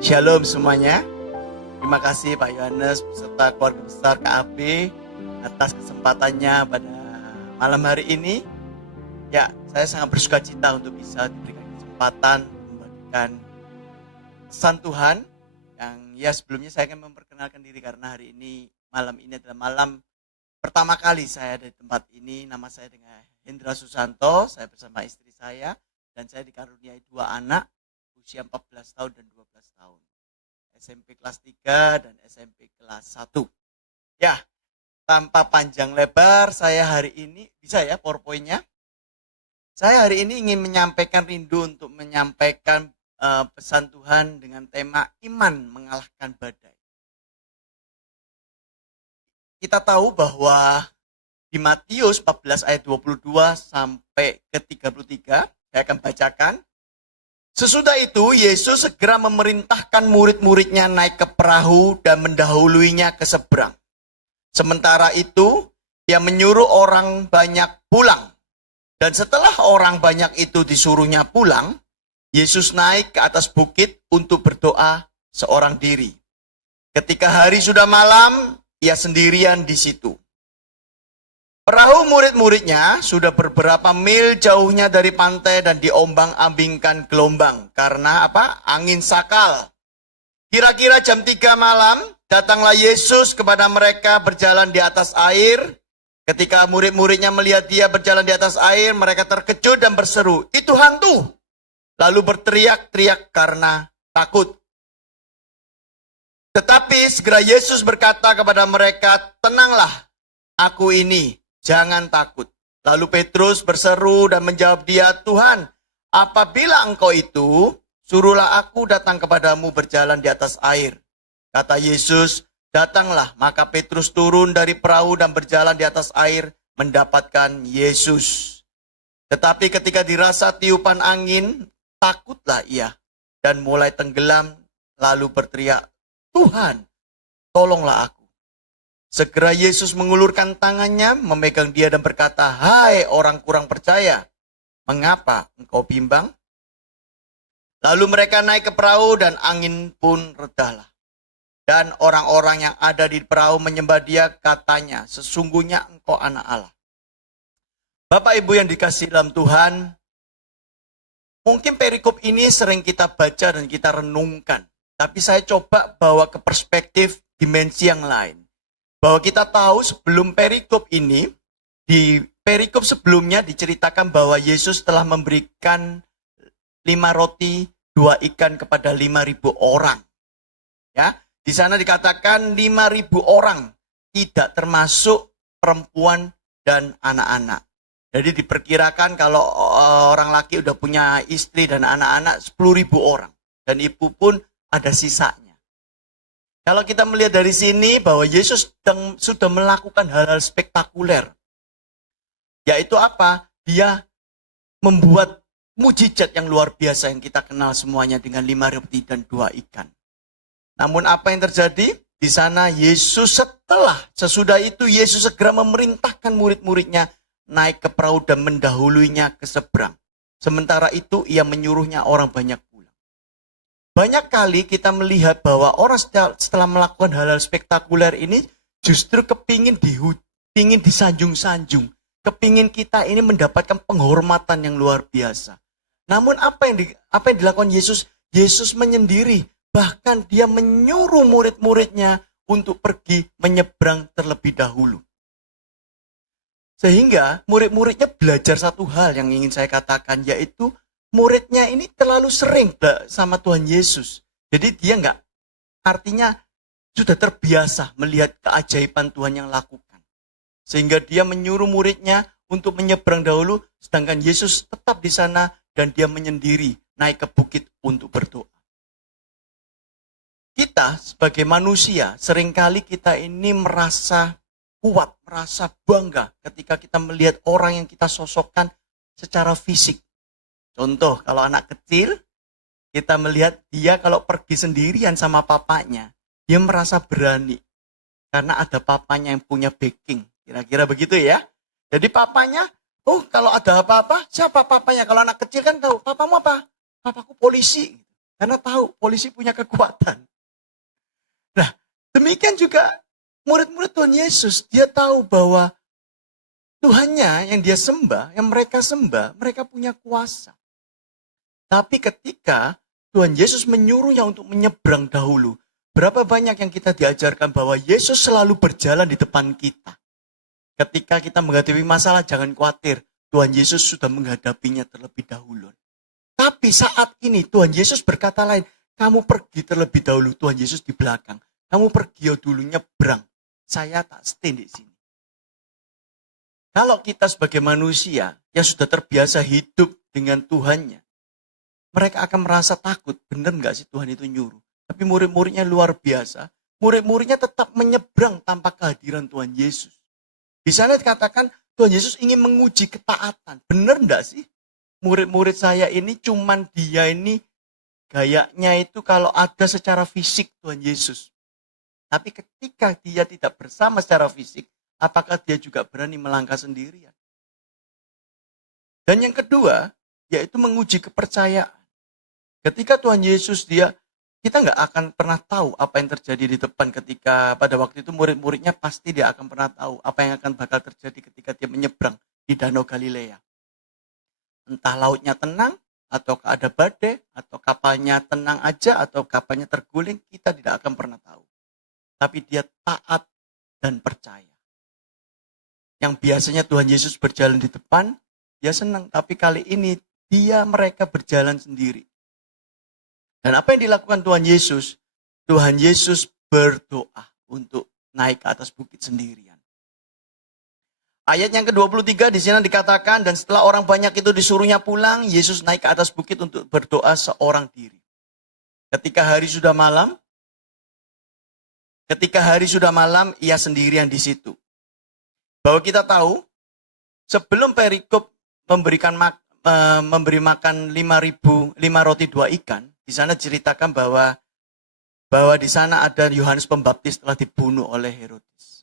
Shalom semuanya. Terima kasih Pak Yohanes beserta keluarga besar KAB atas kesempatannya pada malam hari ini. Ya, saya sangat bersuka cita untuk bisa diberikan kesempatan membagikan pesan Tuhan yang sebelumnya saya akan memperkenalkan diri karena hari ini malam ini adalah malam pertama kali saya ada di tempat ini. Nama saya dengan Hendra Susanto, saya bersama istri saya dan saya dikaruniai 2 anak usia 14 tahun dan 12 tahun. SMP kelas 3 dan SMP kelas 1. Ya, tanpa panjang lebar, saya hari ini, bisa ya PowerPoint-nya? Saya hari ini ingin menyampaikan rindu untuk menyampaikan pesan Tuhan dengan tema iman mengalahkan badai. Kita tahu bahwa di Matius 14 ayat 22 sampai ke 33, saya akan bacakan. Sesudah itu, Yesus segera memerintahkan murid-muridnya naik ke perahu dan mendahuluinya ke seberang. Sementara itu, dia menyuruh orang banyak pulang. Dan setelah orang banyak itu disuruhnya pulang, Yesus naik ke atas bukit untuk berdoa seorang diri. Ketika hari sudah malam, ia sendirian di situ. Perahu murid-muridnya sudah beberapa mil jauhnya dari pantai dan diombang-ambingkan gelombang. Karena apa? Angin sakal. Kira-kira jam 3 malam, datanglah Yesus kepada mereka berjalan di atas air. Ketika murid-muridnya melihat dia berjalan di atas air, mereka terkejut dan berseru, "Itu hantu!" Lalu berteriak-teriak karena takut. Tetapi segera Yesus berkata kepada mereka, "Tenanglah, aku ini. Jangan takut." Lalu Petrus berseru dan menjawab dia, "Tuhan, apabila engkau itu, suruhlah aku datang kepadamu berjalan di atas air." Kata Yesus, "Datanglah." Maka Petrus turun dari perahu dan berjalan di atas air mendapatkan Yesus. Tetapi ketika dirasa tiupan angin, takutlah ia dan mulai tenggelam lalu berteriak, "Tuhan, tolonglah aku." Segera Yesus mengulurkan tangannya, memegang dia dan berkata, "Hai orang kurang percaya, mengapa engkau bimbang?" Lalu mereka naik ke perahu dan angin pun redalah. Dan orang-orang yang ada di perahu menyembah dia, katanya, "Sesungguhnya engkau anak Allah." Bapak Ibu yang dikasihi dalam Tuhan, mungkin perikop ini sering kita baca dan kita renungkan. Tapi saya coba bawa ke perspektif dimensi yang lain. Bahwa kita tahu sebelum perikop ini, di perikop sebelumnya diceritakan bahwa Yesus telah memberikan 5 roti, 2 ikan kepada 5.000 orang. Ya, di sana dikatakan 5.000 orang, tidak termasuk perempuan dan anak-anak. Jadi diperkirakan kalau orang laki udah punya istri dan anak-anak 10.000 orang. Dan ibu pun ada sisanya. Kalau kita melihat dari sini bahwa Yesus sudah melakukan hal-hal spektakuler. Yaitu apa? Dia membuat mujizat yang luar biasa yang kita kenal semuanya dengan 5 roti dan 2 ikan. Namun apa yang terjadi? Di sana Yesus sesudah itu Yesus segera memerintahkan murid-muridnya naik ke perahu dan mendahuluinya ke seberang. Sementara itu ia menyuruhnya orang banyak. Banyak kali kita melihat bahwa orang setelah melakukan hal-hal spektakuler ini justru kepingin disanjung-sanjung. Kepingin kita ini mendapatkan penghormatan yang luar biasa. Namun apa yang dilakukan Yesus? Yesus menyendiri. Bahkan dia menyuruh murid-muridnya untuk pergi menyeberang terlebih dahulu. Sehingga murid-muridnya belajar satu hal yang ingin saya katakan, yaitu muridnya ini terlalu sering sama Tuhan Yesus. Jadi dia artinya sudah terbiasa melihat keajaiban Tuhan yang lakukan. Sehingga dia menyuruh muridnya untuk menyeberang dahulu, sedangkan Yesus tetap di sana dan dia menyendiri naik ke bukit untuk berdoa. Kita sebagai manusia, seringkali kita ini merasa kuat, merasa bangga ketika kita melihat orang yang kita sosokkan secara fisik. Contoh, kalau anak kecil, kita melihat dia kalau pergi sendirian sama papanya, dia merasa berani. Karena ada papanya yang punya backing. Kira-kira begitu ya. Jadi papanya, kalau ada apa-apa, siapa papanya? Kalau anak kecil kan tahu, papamu apa? Papaku polisi. Karena tahu polisi punya kekuatan. Nah, demikian juga murid-murid Tuhan Yesus. Dia tahu bahwa Tuhannya yang dia sembah, yang mereka sembah, mereka punya kuasa. Tapi ketika Tuhan Yesus menyuruhnya untuk menyeberang dahulu, berapa banyak yang kita diajarkan bahwa Yesus selalu berjalan di depan kita. Ketika kita menghadapi masalah, jangan khawatir. Tuhan Yesus sudah menghadapinya terlebih dahulu. Tapi saat ini Tuhan Yesus berkata lain, kamu pergi terlebih dahulu, Tuhan Yesus di belakang. Kamu pergi dulu nyebrang, saya tak stay di sini. Kalau kita sebagai manusia yang sudah terbiasa hidup dengan Tuhannya, mereka akan merasa takut, benar nggak sih Tuhan itu nyuruh? Tapi murid-muridnya luar biasa, murid-muridnya tetap menyeberang tanpa kehadiran Tuhan Yesus. Di sana dikatakan Tuhan Yesus ingin menguji ketaatan, benar nggak sih? Murid-murid saya ini cuman dia ini gayanya itu kalau ada secara fisik Tuhan Yesus. Tapi ketika dia tidak bersama secara fisik, apakah dia juga berani melangkah sendirian? Dan yang kedua, yaitu menguji kepercayaan. Ketika Tuhan Yesus kita nggak akan pernah tahu apa yang terjadi di depan ketika pada waktu itu murid-muridnya pasti dia akan pernah tahu apa yang akan bakal terjadi ketika dia menyeberang di Danau Galilea. Entah lautnya tenang, atau ada badai, atau kapalnya tenang aja, atau kapalnya terguling, kita tidak akan pernah tahu. Tapi dia taat dan percaya. Yang biasanya Tuhan Yesus berjalan di depan, dia senang. Tapi kali ini mereka berjalan sendiri. Dan apa yang dilakukan Tuhan Yesus? Tuhan Yesus berdoa untuk naik ke atas bukit sendirian. Ayat yang ke-23 di sini dikatakan, dan setelah orang banyak itu disuruhnya pulang, Yesus naik ke atas bukit untuk berdoa seorang diri. Ketika hari sudah malam, ia sendirian di situ. Bahwa kita tahu, sebelum perikop memberi makan 5 roti 2 ikan, di sana ceritakan bahwa di sana ada Yohanes Pembaptis telah dibunuh oleh Herodes.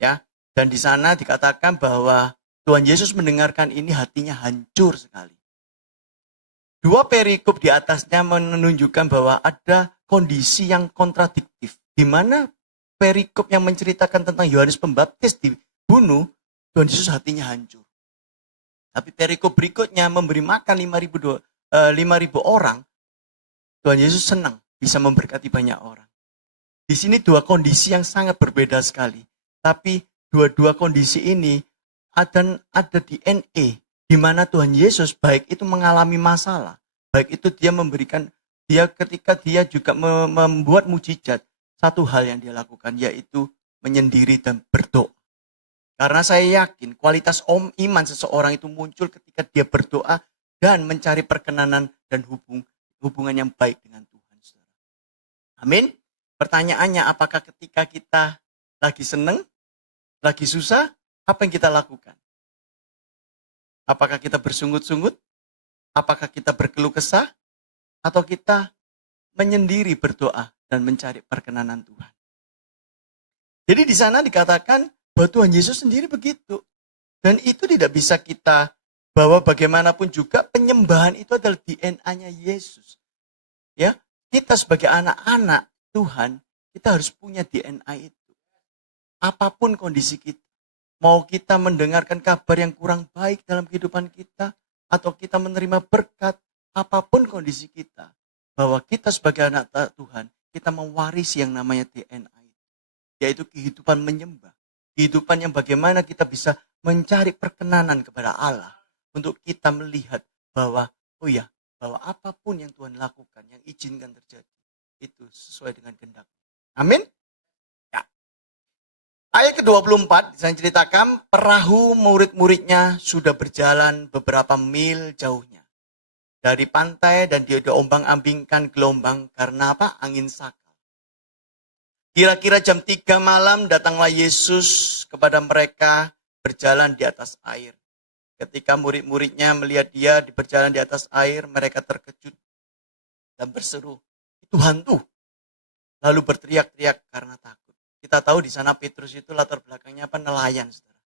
Ya. Dan di sana dikatakan bahwa Tuhan Yesus mendengarkan ini hatinya hancur sekali. 2 perikop di atasnya menunjukkan bahwa ada kondisi yang kontradiktif. Di mana perikop yang menceritakan tentang Yohanes Pembaptis dibunuh, Tuhan Yesus hatinya hancur. Tapi perikop berikutnya memberi makan 5.000 orang, Tuhan Yesus senang bisa memberkati banyak orang. Di sini 2 kondisi yang sangat berbeda sekali. Tapi dua kondisi ini ada DNA di mana Tuhan Yesus baik itu mengalami masalah, baik itu ketika dia juga membuat mujizat, satu hal yang dia lakukan yaitu menyendiri dan berdoa. Karena saya yakin kualitas iman seseorang itu muncul ketika dia berdoa dan mencari perkenanan dan hubungan yang baik dengan Tuhan. Amin. Pertanyaannya, apakah ketika kita lagi seneng, lagi susah, apa yang kita lakukan? Apakah kita bersungut-sungut? Apakah kita berkeluh kesah? Atau kita menyendiri berdoa dan mencari perkenanan Tuhan? Jadi di sana dikatakan bahwa Tuhan Yesus sendiri begitu. Dan itu tidak bisa kita bawa bagaimanapun juga, penyembahan itu adalah DNA-nya Yesus. Ya, kita sebagai anak-anak Tuhan, kita harus punya DNA itu. Apapun kondisi kita, mau kita mendengarkan kabar yang kurang baik dalam kehidupan kita, atau kita menerima berkat, apapun kondisi kita, bahwa kita sebagai anak Tuhan, kita mewarisi yang namanya DNA itu, yaitu kehidupan menyembah, kehidupan yang bagaimana kita bisa mencari perkenanan kepada Allah, untuk kita melihat bahwa, bahwa apapun yang Tuhan lakukan, yang izinkan terjadi, itu sesuai dengan kehendak. Amin. Ayat ke-24, disana ceritakan perahu murid-muridnya sudah berjalan beberapa mil jauhnya dari pantai dan dia diombang-ambingkan gelombang karena apa? Angin sakal. Kira-kira jam 3 malam datanglah Yesus kepada mereka berjalan di atas air. Ketika murid-muridnya melihat dia berjalan di atas air, mereka terkejut dan berseru, "Itu hantu." Lalu berteriak-teriak karena takut. Kita tahu di sana Petrus itu latar belakangnya apa? Nelayan. Saudara.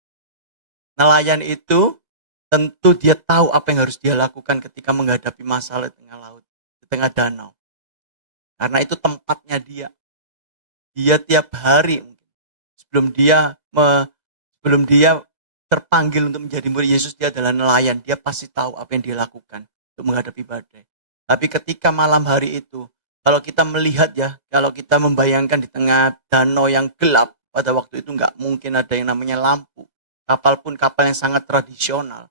Nelayan itu tentu dia tahu apa yang harus dia lakukan ketika menghadapi masalah di tengah laut. tengah danau. Karena itu tempatnya dia. Dia tiap hari sebelum dia terpanggil untuk menjadi murid Yesus, dia adalah nelayan. Dia pasti tahu apa yang dia lakukan untuk menghadapi badai. Tapi ketika malam hari itu, kalau kita melihat ya, kalau kita membayangkan di tengah danau yang gelap, pada waktu itu nggak mungkin ada yang namanya lampu. Kapal pun kapal yang sangat tradisional.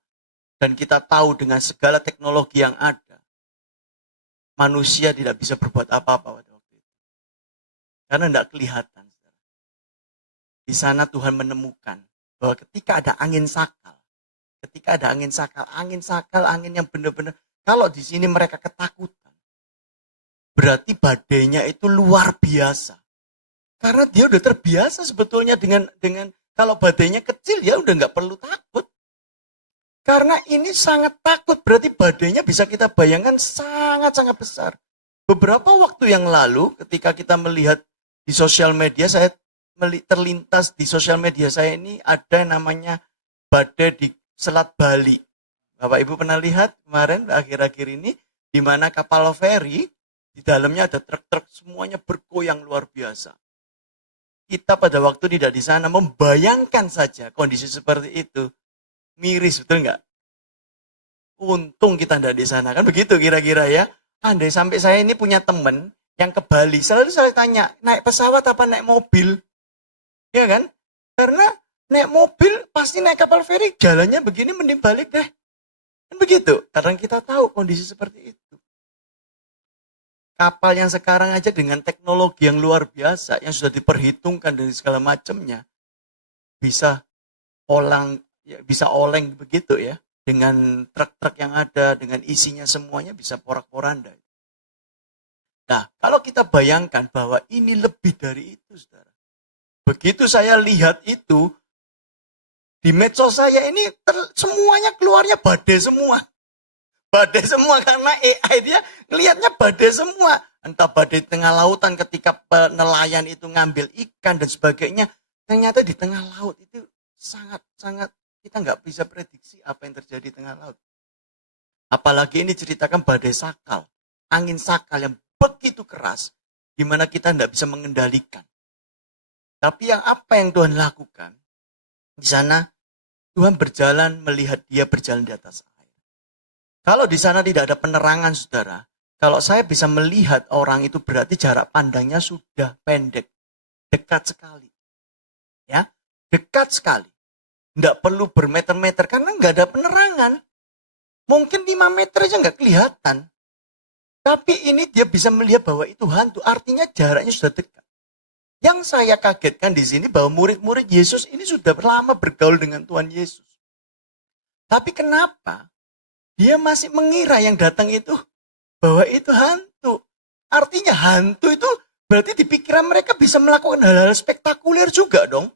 Dan kita tahu dengan segala teknologi yang ada, manusia tidak bisa berbuat apa-apa pada waktu itu. Karena tidak kelihatan. Di sana Tuhan menemukan bahwa ketika ada angin sakal, angin yang benar-benar, kalau di sini mereka ketakutan, berarti badainya itu luar biasa. Karena dia udah terbiasa sebetulnya dengan kalau badainya kecil ya udah nggak perlu takut. Karena ini sangat takut, berarti badainya bisa kita bayangkan sangat-sangat besar. Beberapa waktu yang lalu ketika kita melihat di sosial media, saya terlintas di sosial media saya ini ada yang namanya badai di Selat Bali. Bapak Ibu pernah lihat kemarin akhir-akhir ini di mana kapal feri di dalamnya ada truk-truk semuanya bergoyang luar biasa. Kita pada waktu tidak di sana membayangkan saja kondisi seperti itu miris, betul nggak? Untung kita tidak di sana, kan begitu kira-kira ya. Andai sampai saya ini punya teman yang ke Bali, selalu saya tanya naik pesawat apa naik mobil. Ya kan? Karena naik mobil pasti naik kapal feri, jalannya begini mending balik deh. Kan begitu. Karena kita tahu kondisi seperti itu. Kapal yang sekarang aja dengan teknologi yang luar biasa, yang sudah diperhitungkan dari segala macamnya, bisa oleng begitu ya. Dengan truk-truk yang ada, dengan isinya semuanya bisa porak-poranda. Nah, kalau kita bayangkan bahwa ini lebih dari itu, saudara. Begitu saya lihat itu, di medsos saya ini semuanya keluarnya badai semua. Badai semua karena AI dia ngelihatnya badai semua. Entah badai di tengah lautan ketika nelayan itu ngambil ikan dan sebagainya. Ternyata di tengah laut itu sangat-sangat kita nggak bisa prediksi apa yang terjadi di tengah laut. Apalagi ini ceritakan badai sakal. Angin sakal yang begitu keras. Di mana kita nggak bisa mengendalikan. Tapi apa yang Tuhan lakukan? Di sana Tuhan berjalan melihat dia berjalan di atas air. Kalau di sana tidak ada penerangan, saudara. Kalau saya bisa melihat orang itu berarti jarak pandangnya sudah pendek. Dekat sekali. Ya, dekat sekali. Tidak perlu bermeter-meter karena nggak ada penerangan. Mungkin 5 meter aja nggak kelihatan. Tapi ini dia bisa melihat bahwa itu hantu. Artinya jaraknya sudah dekat. Yang saya kagetkan di sini bahwa murid-murid Yesus ini sudah lama bergaul dengan Tuhan Yesus. Tapi kenapa dia masih mengira yang datang itu bahwa itu hantu? Artinya hantu itu berarti di pikiran mereka bisa melakukan hal-hal spektakuler juga dong.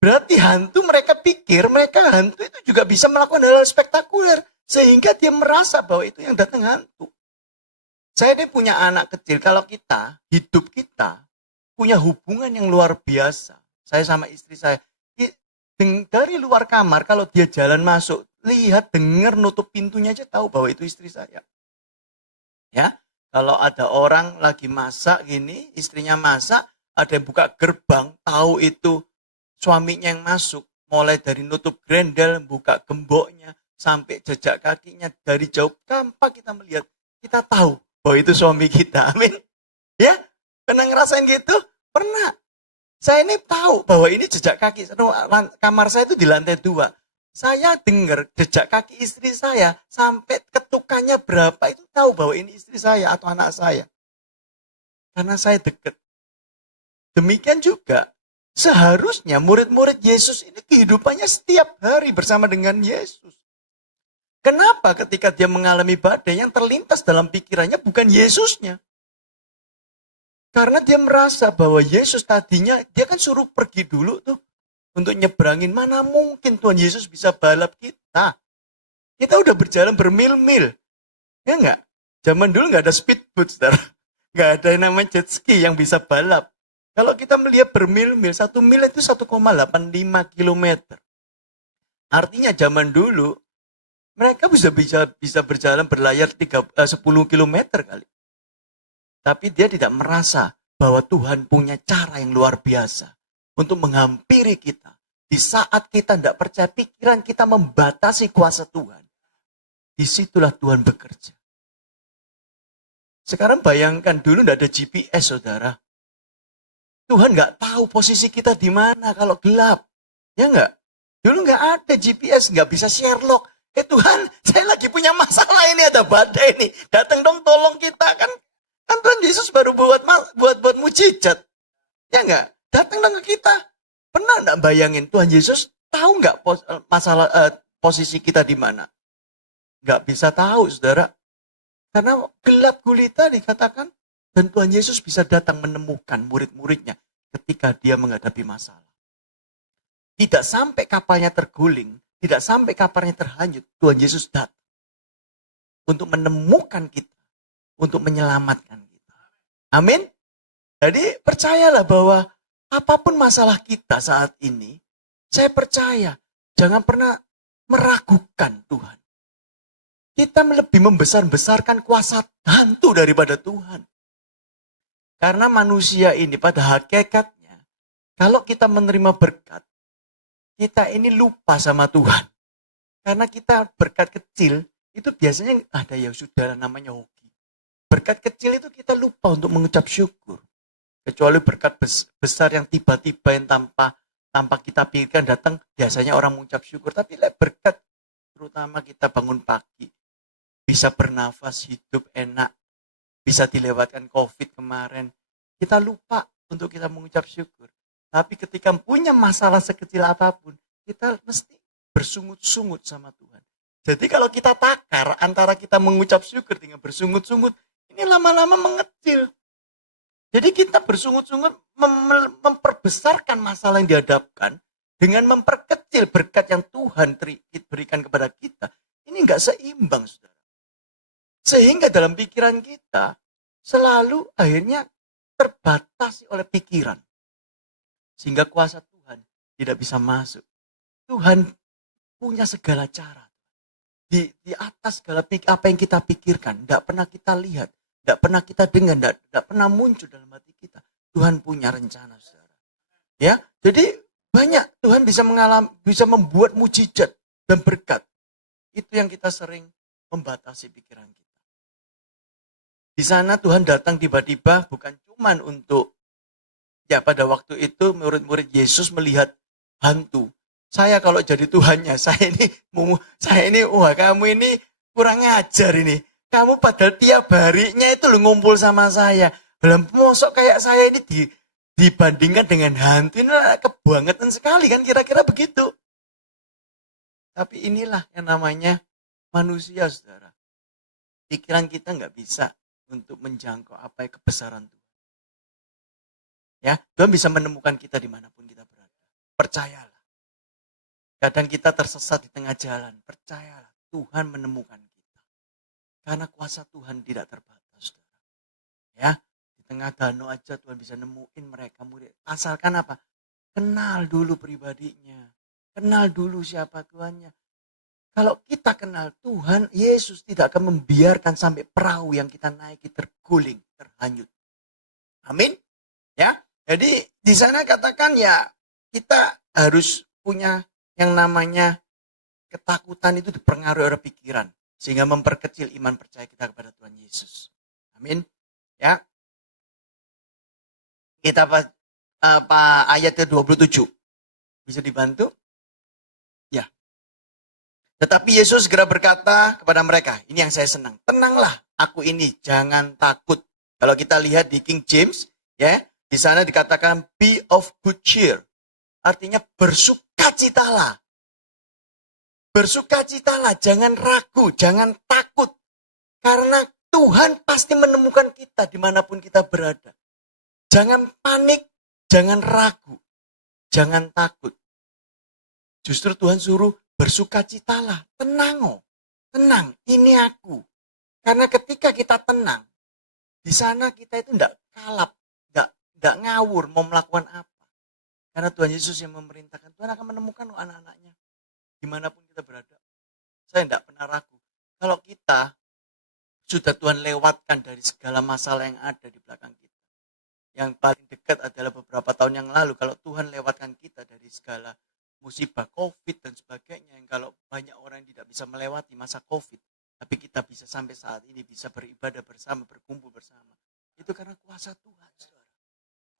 Berarti mereka pikir hantu itu juga bisa melakukan hal-hal spektakuler. Sehingga dia merasa bahwa itu yang datang hantu. Saya ini punya anak kecil, kalau hidup kita, punya hubungan yang luar biasa. Saya sama istri saya, dari luar kamar, kalau dia jalan masuk, lihat, dengar, nutup pintunya aja tahu bahwa itu istri saya. Ya, kalau ada orang lagi masak gini, istrinya masak, ada yang buka gerbang, tahu itu suaminya yang masuk. Mulai dari nutup grendel, buka gemboknya, sampai jejak kakinya, dari jauh, gampang kita melihat. Kita tahu bahwa itu suami kita, amin. Ya, pernah ngerasain gitu? Pernah. Saya ini tahu bahwa ini jejak kaki. Kamar saya itu di lantai 2. Saya dengar jejak kaki istri saya sampai ketukannya berapa itu tahu bahwa ini istri saya atau anak saya. Karena saya dekat. Demikian juga seharusnya murid-murid Yesus ini kehidupannya setiap hari bersama dengan Yesus. Kenapa ketika dia mengalami badai yang terlintas dalam pikirannya bukan Yesusnya? Karena dia merasa bahwa Yesus tadinya, dia kan suruh pergi dulu tuh. Untuk nyebrangin, mana mungkin Tuhan Yesus bisa balap kita. Kita udah berjalan bermil-mil. Ya enggak? Zaman dulu enggak ada speedboat, saudara. Enggak ada yang namanya jet ski yang bisa balap. Kalau kita melihat bermil-mil, 1 mil itu 1,85 kilometer. Artinya zaman dulu, Mereka bisa berjalan berlayar 10 kilometer kali. Tapi dia tidak merasa bahwa Tuhan punya cara yang luar biasa untuk menghampiri kita. Di saat kita tidak percaya, pikiran kita membatasi kuasa Tuhan. Disitulah Tuhan bekerja. Sekarang bayangkan dulu tidak ada GPS, saudara. Tuhan nggak tahu posisi kita di mana kalau gelap. Ya nggak? Dulu nggak ada GPS, nggak bisa Sherlock. Tuhan, saya lagi punya masalah ini, ada badai ini. Datang dong, tolong kita. Kan Tuhan Yesus baru buat mujizat. Ya nggak? Datang dong ke kita. Pernah nggak bayangin Tuhan Yesus tahu nggak posisi kita di mana? Nggak bisa tahu, saudara. Karena gelap gulita dikatakan. Dan Tuhan Yesus bisa datang menemukan murid-muridnya ketika dia menghadapi masalah. Tidak sampai kapalnya terguling, tidak sampai kapalnya terhanyut, Tuhan Yesus datang untuk menemukan kita, untuk menyelamatkan kita. Amin. Jadi percayalah bahwa apapun masalah kita saat ini, saya percaya jangan pernah meragukan Tuhan. Kita lebih membesar-besarkan kuasa hantu daripada Tuhan. Karena manusia ini pada hakikatnya, kalau kita menerima berkat, kita ini lupa sama Tuhan. Karena kita berkat kecil, itu biasanya ada yang saudara namanya hoki. Berkat kecil itu kita lupa untuk mengucap syukur. Kecuali berkat besar yang tiba-tiba yang tanpa kita pikirkan datang, biasanya orang mengucap syukur. Tapi berkat, terutama kita bangun pagi, bisa bernafas, hidup enak, bisa dilewatkan COVID kemarin. Kita lupa untuk kita mengucap syukur. Tapi ketika punya masalah sekecil apapun, kita mesti bersungut-sungut sama Tuhan. Jadi kalau kita takar antara kita mengucap syukur dengan bersungut-sungut, ini lama-lama mengecil. Jadi kita bersungut-sungut memperbesarkan masalah yang dihadapkan dengan memperkecil berkat yang Tuhan berikan kepada kita. Ini enggak seimbang, saudara. Sehingga dalam pikiran kita selalu akhirnya terbatasi oleh pikiran. Sehingga kuasa Tuhan tidak bisa masuk. Tuhan punya segala cara. Di atas segala apa yang kita pikirkan, tidak pernah kita lihat, tidak pernah kita dengar, tidak pernah muncul dalam hati kita. Tuhan punya rencana, saudara. Ya, jadi banyak Tuhan bisa membuat mujizat dan berkat. Itu yang kita sering membatasi pikiran kita. Di sana Tuhan datang tiba-tiba bukan cuman untuk, ya pada waktu itu murid-murid Yesus melihat hantu. Saya kalau jadi Tuhannya, saya ini, wah kamu ini kurang ajar ini. Kamu padahal tiap harinya itu lo ngumpul sama saya. Belum mosok kayak saya ini dibandingkan dengan hantu, ini kebangetan sekali kan kira-kira begitu. Tapi inilah yang namanya manusia, saudara. Pikiran kita nggak bisa untuk menjangkau apa yang kebesaran Tuhan. Ya, Tuhan bisa menemukan kita dimanapun kita berada. Percayalah. Kadang kita tersesat di tengah jalan. Percayalah, Tuhan menemukan kita. Karena kuasa Tuhan tidak terbatas. Saudara. Ya, di tengah danau aja Tuhan bisa nemuin mereka murid. Asalkan apa? Kenal dulu pribadinya. Kenal dulu siapa Tuhannya. Kalau kita kenal Tuhan, Yesus tidak akan membiarkan sampai perahu yang kita naiki terguling, terhanyut. Amin. Ya. Jadi di sana katakan ya kita harus punya yang namanya ketakutan itu dipengaruhi oleh pikiran sehingga memperkecil iman percaya kita kepada Tuhan Yesus. Amin. Ya. Kita ayat ke-27. Bisa dibantu? Ya. Tetapi Yesus segera berkata kepada mereka, ini yang saya senang, tenanglah, aku ini, jangan takut. Kalau kita lihat di King James, ya, di sana dikatakan be of good cheer. Artinya bersukacitalah. Bersukacitalah, jangan ragu, jangan takut. Karena Tuhan pasti menemukan kita dimanapun kita berada. Jangan panik, jangan ragu, jangan takut. Justru Tuhan suruh bersukacitalah, tenang, tenang, ini aku. Karena ketika kita tenang, di sana kita itu tidak kalap, tidak ngawur mau melakukan apa. Karena Tuhan Yesus yang memerintahkan, Tuhan akan menemukan anak-anaknya dimanapun kita berada. saya tidak pernah ragu. Kalau kita sudah Tuhan lewatkan dari segala masalah yang ada di belakang kita. Yang paling dekat adalah beberapa tahun yang lalu. Kalau Tuhan lewatkan kita dari segala musibah COVID dan sebagainya. Yang kalau banyak orang yang tidak bisa melewati masa COVID. Tapi kita bisa sampai saat ini bisa beribadah bersama, berkumpul bersama. Itu karena kuasa Tuhan, saudara.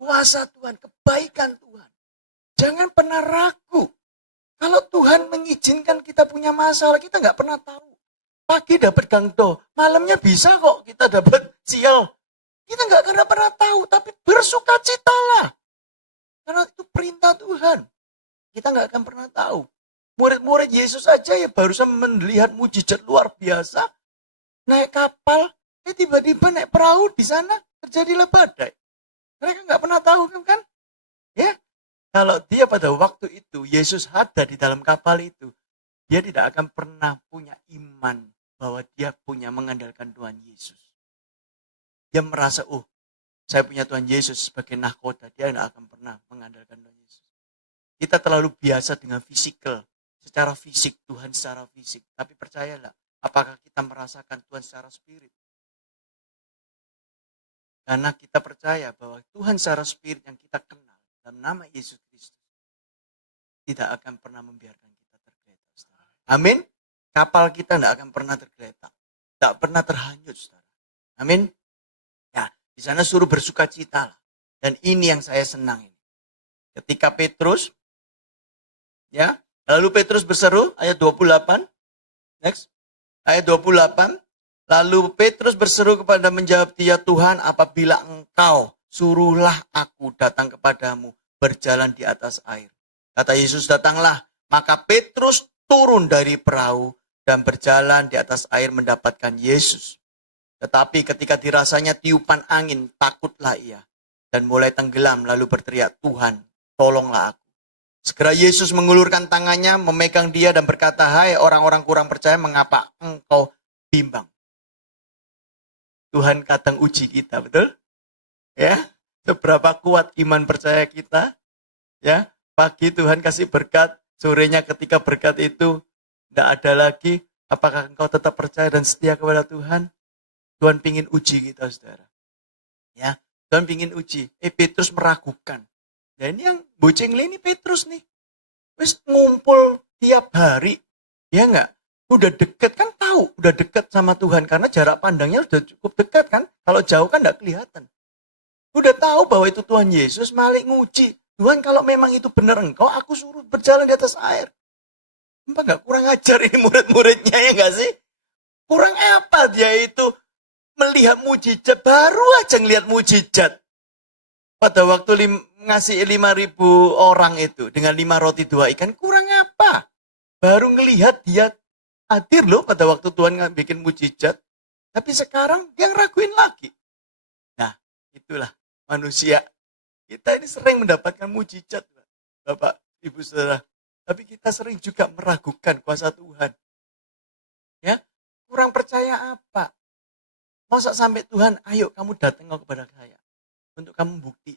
Kuasa Tuhan, kebaikan Tuhan. Jangan pernah ragu. Kalau Tuhan mengizinkan kita punya masalah, kita nggak pernah tahu. Pagi dapat gangdo, malamnya bisa kok kita dapat sial. Kita nggak pernah tahu, tapi bersukacitalah. Karena itu perintah Tuhan. Kita nggak akan pernah tahu. Murid-murid Yesus aja ya barusan melihat mujizat luar biasa. Naik kapal, tiba-tiba naik perahu di sana terjadilah badai. Mereka nggak pernah tahu kan? Ya, kalau dia pada waktu itu Yesus ada di dalam kapal itu, dia tidak akan pernah punya iman bahwa dia punya mengandalkan Tuhan Yesus. Dia merasa, saya punya Tuhan Yesus sebagai nahkoda. Dia tidak akan pernah mengandalkan Tuhan Yesus. Kita terlalu biasa dengan fisikal. Secara fisik, Tuhan secara fisik. Tapi percayalah, apakah kita merasakan Tuhan secara spirit? Karena kita percaya bahwa Tuhan secara spirit yang kita kenal dalam nama Yesus Kristus tidak akan pernah membiarkan kita tergeletak. Amin. Kapal kita tidak akan pernah tergeletak. Tidak pernah terhanyut, saudara. Amin. Ya, di sana suruh bersukacita. Dan ini yang saya senang ini. Ketika Petrus, ya, lalu Petrus berseru, ayat 28. Next. Ayat 28. Lalu Petrus berseru kepada menjawab dia, Tuhan, apabila engkau suruhlah aku datang kepadamu berjalan di atas air. Kata Yesus, datanglah. Maka Petrus turun dari perahu dan berjalan di atas air mendapatkan Yesus. Tetapi ketika dirasanya tiupan angin, takutlah ia. Dan mulai tenggelam lalu berteriak, Tuhan, tolonglah aku. Segera Yesus mengulurkan tangannya, memegang dia dan berkata, hai orang-orang kurang percaya, mengapa engkau bimbang? Tuhan kadang uji kita, betul? Ya, seberapa kuat iman percaya kita? Ya, pagi Tuhan kasih berkat, sorenya ketika berkat itu tidak ada lagi, apakah engkau tetap percaya dan setia kepada Tuhan? Tuhan pingin uji kita, saudara. Ya, Tuhan pingin uji. Petrus meragukan. Nah ini yang boceng ini Petrus nih. Wis ngumpul tiap hari. Ya enggak? Udah deket kan tahu, udah deket sama Tuhan. Karena jarak pandangnya udah cukup dekat kan. Kalau jauh kan enggak kelihatan. Udah tahu bahwa itu Tuhan Yesus, malah nguji. Tuhan kalau memang itu benar engkau, aku suruh berjalan di atas air. Apa enggak kurang ajar ini murid-muridnya ya enggak sih? Kurang apa dia itu melihat mujizat, baru aja ngelihat mujizat. Pada waktu ngasih 5.000 orang itu dengan 5 roti 2 ikan, kurang apa? Baru ngelihat dia hadir loh pada waktu Tuhan bikin mujizat. Tapi sekarang dia ngeraguin lagi. Nah, itulah manusia. Kita ini sering mendapatkan mujizat, Bapak, Ibu, Saudara. Tapi kita sering juga meragukan kuasa Tuhan. Ya, kurang percaya apa? Masa sampai Tuhan, ayo kamu datang kepada saya. Untuk kamu bukti.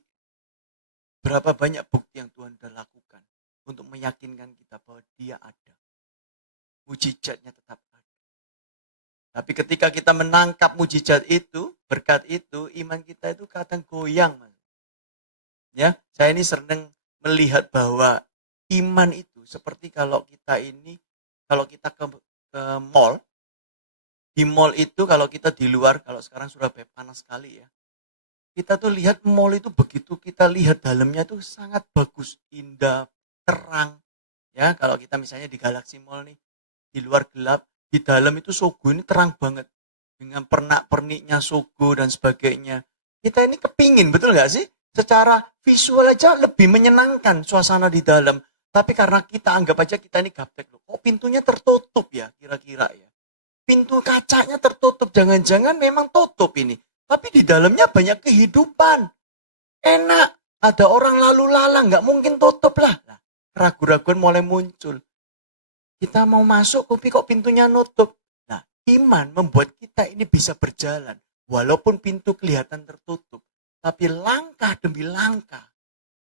Berapa banyak bukti yang Tuhan sudah lakukan. Untuk meyakinkan kita bahwa dia ada. Mujizatnya tetap ada. Tapi ketika kita menangkap mujizat itu, berkat itu, iman kita itu kadang goyang. Ya, saya ini sering melihat bahwa iman itu seperti kalau kita ke mall, di mall itu kalau kita di luar, kalau sekarang Surabaya panas sekali ya, kita tuh lihat mall itu begitu kita lihat dalamnya tuh sangat bagus, indah, terang. Ya, kalau kita misalnya di Galaxy Mall nih, di luar gelap, di dalam itu Sogo ini terang banget. Dengan pernak-perniknya Sogo dan sebagainya. Kita ini kepingin, betul nggak sih? Secara visual aja lebih menyenangkan suasana di dalam. Tapi karena kita anggap aja kita ini gaptek loh. Kok pintunya tertutup ya kira-kira ya. Pintu kacanya tertutup. Jangan-jangan memang tutup ini. Tapi di dalamnya banyak kehidupan. Enak. Ada orang lalu lalang. Nggak mungkin tutup lah. Nah, keraguan-keraguan mulai muncul. Kita mau masuk tapi kok pintunya nutup. Nah, iman membuat kita ini bisa berjalan. Walaupun pintu kelihatan tertutup. Tapi langkah demi langkah.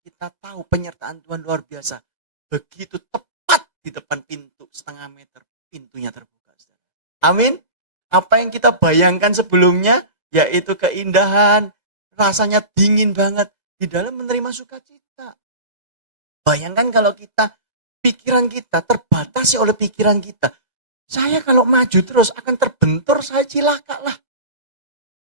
Kita tahu penyertaan Tuhan luar biasa. Begitu tepat di depan pintu setengah meter. Pintunya terbuka. Amin. Apa yang kita bayangkan sebelumnya, yaitu keindahan, rasanya dingin banget di dalam menerima sukacita. Bayangkan kalau pikiran kita terbatasi oleh pikiran kita. Saya kalau maju terus akan terbentur, saya cilaka lah.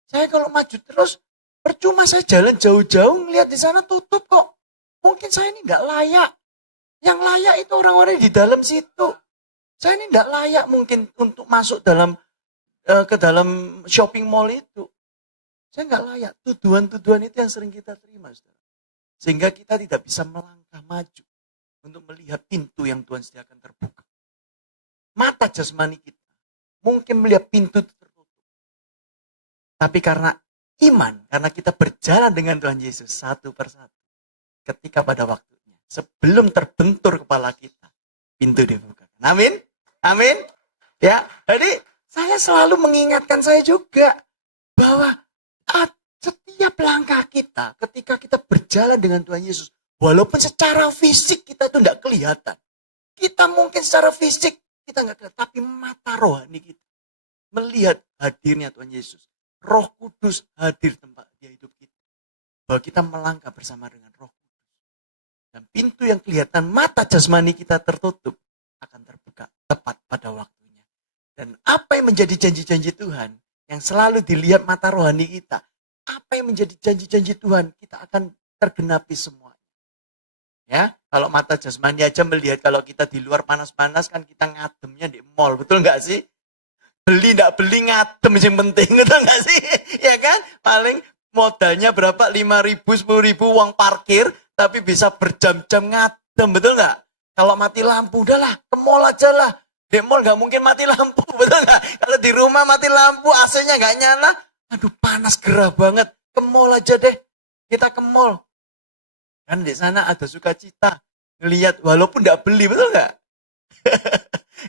Saya kalau maju terus, percuma saya jalan jauh-jauh, ngeliat di sana tutup kok. Mungkin saya ini nggak layak. Yang layak itu orang-orang di dalam situ. Saya ini nggak layak mungkin untuk masuk ke dalam shopping mall itu. Saya nggak layak. Tuduhan-tuduhan itu yang sering kita terima. Saudara. Sehingga kita tidak bisa melangkah maju untuk melihat pintu yang Tuhan sediakan terbuka. Mata jasmani kita mungkin melihat pintu tertutup. Tapi karena iman, karena kita berjalan dengan Tuhan Yesus satu persatu. Ketika pada waktunya, sebelum terbentur kepala kita, pintu dibuka. Amin? Amin? Ya, jadi saya selalu mengingatkan saya juga bahwa setiap langkah kita ketika kita berjalan dengan Tuhan Yesus, walaupun secara fisik kita itu tidak kelihatan. Kita mungkin secara fisik kita nggak kelihatan, tapi mata rohani kita melihat hadirnya Tuhan Yesus. Roh Kudus hadir tempat dia hidup kita. Bahwa kita melangkah bersama dengan Roh Kudus. Dan pintu yang kelihatan mata jasmani kita tertutup akan terbuka tepat pada waktunya. Dan apa yang menjadi janji-janji Tuhan yang selalu dilihat mata rohani kita, apa yang menjadi janji-janji Tuhan, kita akan tergenapi semuanya. Ya, kalau mata jasmani aja melihat kalau kita di luar panas-panas kan kita ngademnya di mall, betul nggak sih? Beli nggak beli ngadem yang penting, betul nggak sih? Ya kan? Paling modalnya berapa? 5.000, 10.000 uang parkir, tapi bisa berjam-jam ngadem, betul nggak? Kalau mati lampu, udahlah, ke mall aja lah. Di mall nggak mungkin mati lampu, betul nggak? Kalau di rumah mati lampu, AC-nya nggak nyala, aduh panas gerah banget. Ke mall aja deh, kita ke mall. Kan di sana ada sukacita, ngelihat walaupun nggak beli, betul nggak?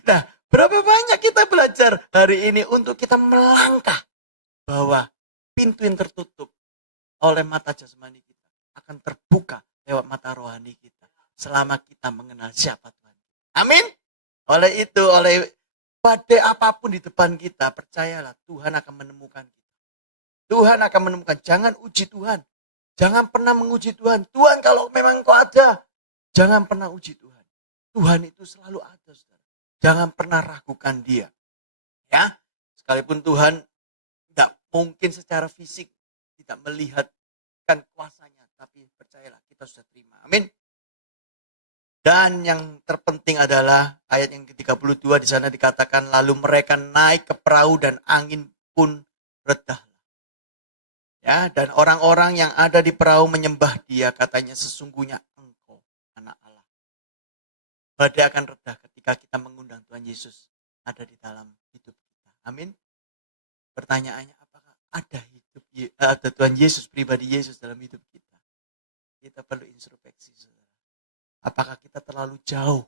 Nah, berapa banyak kita belajar hari ini untuk kita melangkah bahwa pintu yang tertutup oleh mata jasmani kita akan terbuka lewat mata rohani kita selama kita mengenal siapa Tuhan. Amin. Oleh itu, oleh badai apapun di depan kita, percayalah Tuhan akan menemukan kita. Tuhan akan menemukan. Jangan uji Tuhan. Jangan pernah menguji Tuhan. Tuhan kalau memang kau ada, jangan pernah uji Tuhan. Tuhan itu selalu ada, saudara. Jangan pernah ragukan dia. Ya, sekalipun Tuhan tidak mungkin secara fisik tidak melihatkan kuasanya, tapi percayalah kita sudah terima. Amin. Dan yang terpenting adalah ayat yang ke-32 di sana dikatakan lalu mereka naik ke perahu dan angin pun redah. Ya, dan orang-orang yang ada di perahu menyembah dia, katanya sesungguhnya engkau anak Allah. Badai akan redah ketika kita mengundang Tuhan Yesus ada di dalam hidup kita. Amin. Pertanyaannya, apakah ada Tuhan Yesus, pribadi Yesus dalam hidup kita? Kita perlu introspeksi, saudara. Apakah kita terlalu jauh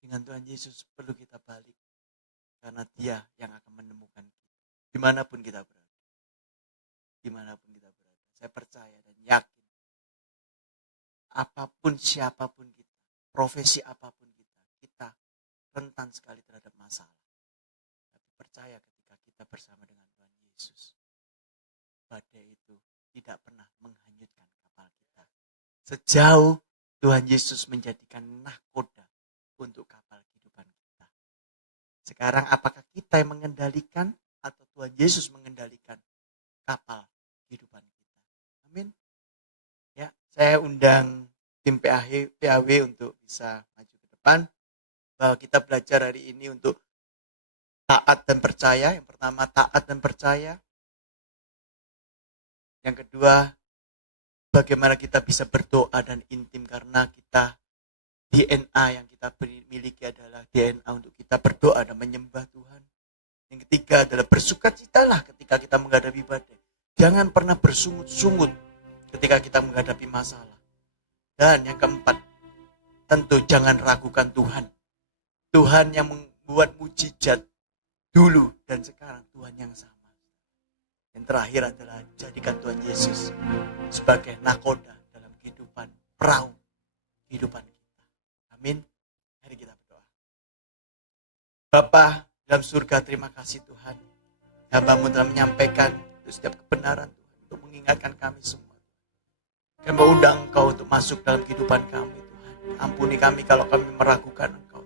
dengan Tuhan Yesus? Perlu kita balik. Karena dia yang akan menemukan kita. Dimanapun kita berada. Dimanapun kita berada. Saya percaya dan yakin. Apapun, siapapun kita. Profesi apapun kita. Kita rentan sekali terhadap masalah. Tapi percaya ketika kita bersama dengan Tuhan Yesus. Badai itu tidak pernah menghanyutkan kapal kita. Sejauh Tuhan Yesus menjadikan nahkoda untuk kapal kehidupan kita. Sekarang apakah kita yang mengendalikan atau Tuhan Yesus mengendalikan kapal kehidupan kita? Amin. Ya, saya undang tim PAW untuk bisa maju ke depan. Bahwa kita belajar hari ini untuk taat dan percaya. Yang pertama taat dan percaya. Yang kedua, bagaimana kita bisa berdoa dan intim karena kita DNA yang kita miliki adalah DNA untuk kita berdoa dan menyembah Tuhan. Yang ketiga adalah bersukacitalah ketika kita menghadapi badai. Jangan pernah bersungut-sungut ketika kita menghadapi masalah. Dan yang keempat, tentu jangan ragukan Tuhan. Tuhan yang membuat mujizat dulu dan sekarang Tuhan yang sama. Yang terakhir adalah jadikan Tuhan Yesus sebagai nakoda dalam kehidupan perahu kehidupan kita. Amin. Mari kita berdoa. Bapa dalam surga. Terima kasih Tuhan. Hamba-Mu telah menyampaikan untuk setiap kebenaran Tuhan, untuk mengingatkan kami semua. Kami mengundang Engkau untuk masuk dalam kehidupan kami Tuhan. Ampuni kami kalau kami meragukan Engkau.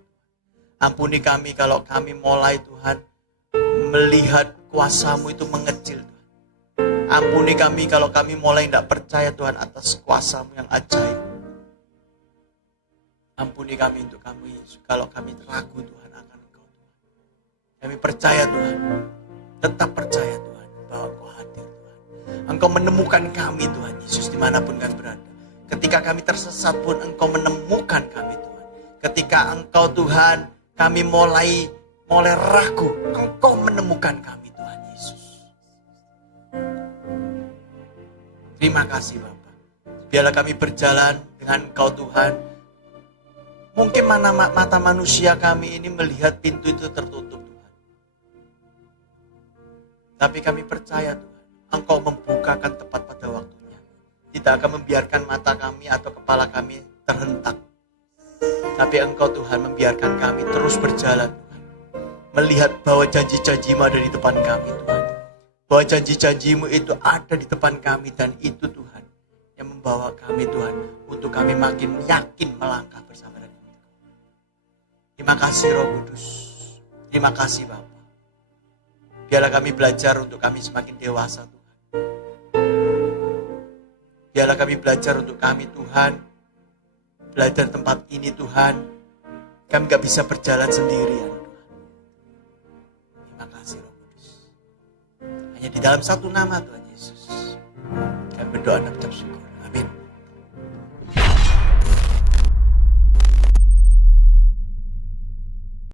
Ampuni kami kalau kami mulai Tuhan melihat kuasa-Mu itu mengecil Tuhan. Ampuni kami kalau kami mulai tidak percaya Tuhan atas kuasa-Mu yang ajaib. Ampuni kami untuk kami kalau kami ragu Tuhan akan Engkau Tuhan. Kami percaya Tuhan, tetap percaya Tuhan bahwa Engkau hadir Tuhan. Engkau menemukan kami Tuhan Yesus dimanapun kami berada. Ketika kami tersesat pun Engkau menemukan kami Tuhan. Ketika Engkau Tuhan kami mulai ragu, Engkau menemukan kami Tuhan Yesus. Terima kasih Bapak. Biarlah kami berjalan dengan Engkau Tuhan. Mungkin mana mata manusia kami ini melihat pintu itu tertutup Tuhan. Tapi kami percaya Tuhan, Engkau membukakan tepat pada waktunya. Tidak akan membiarkan mata kami atau kepala kami terhentak. Tapi Engkau Tuhan membiarkan kami terus berjalan Tuhan. Melihat bahwa janji-janji-Mu ada di depan kami Tuhan. Bahwa janji-janji-Mu itu ada di depan kami dan itu Tuhan yang membawa kami Tuhan untuk kami makin yakin melangkah bersama dengan Engkau. Terima kasih Roh Kudus. Terima kasih Bapa. Biarlah kami belajar untuk kami semakin dewasa Tuhan. Biarlah kami belajar untuk kami Tuhan. Belajar tempat ini Tuhan. Kami gak bisa berjalan sendirian Tuhan. Terima kasih Roh Kudus. Hanya di dalam satu nama Tuhan Yesus. Kami berdoa dan mengucap syukur.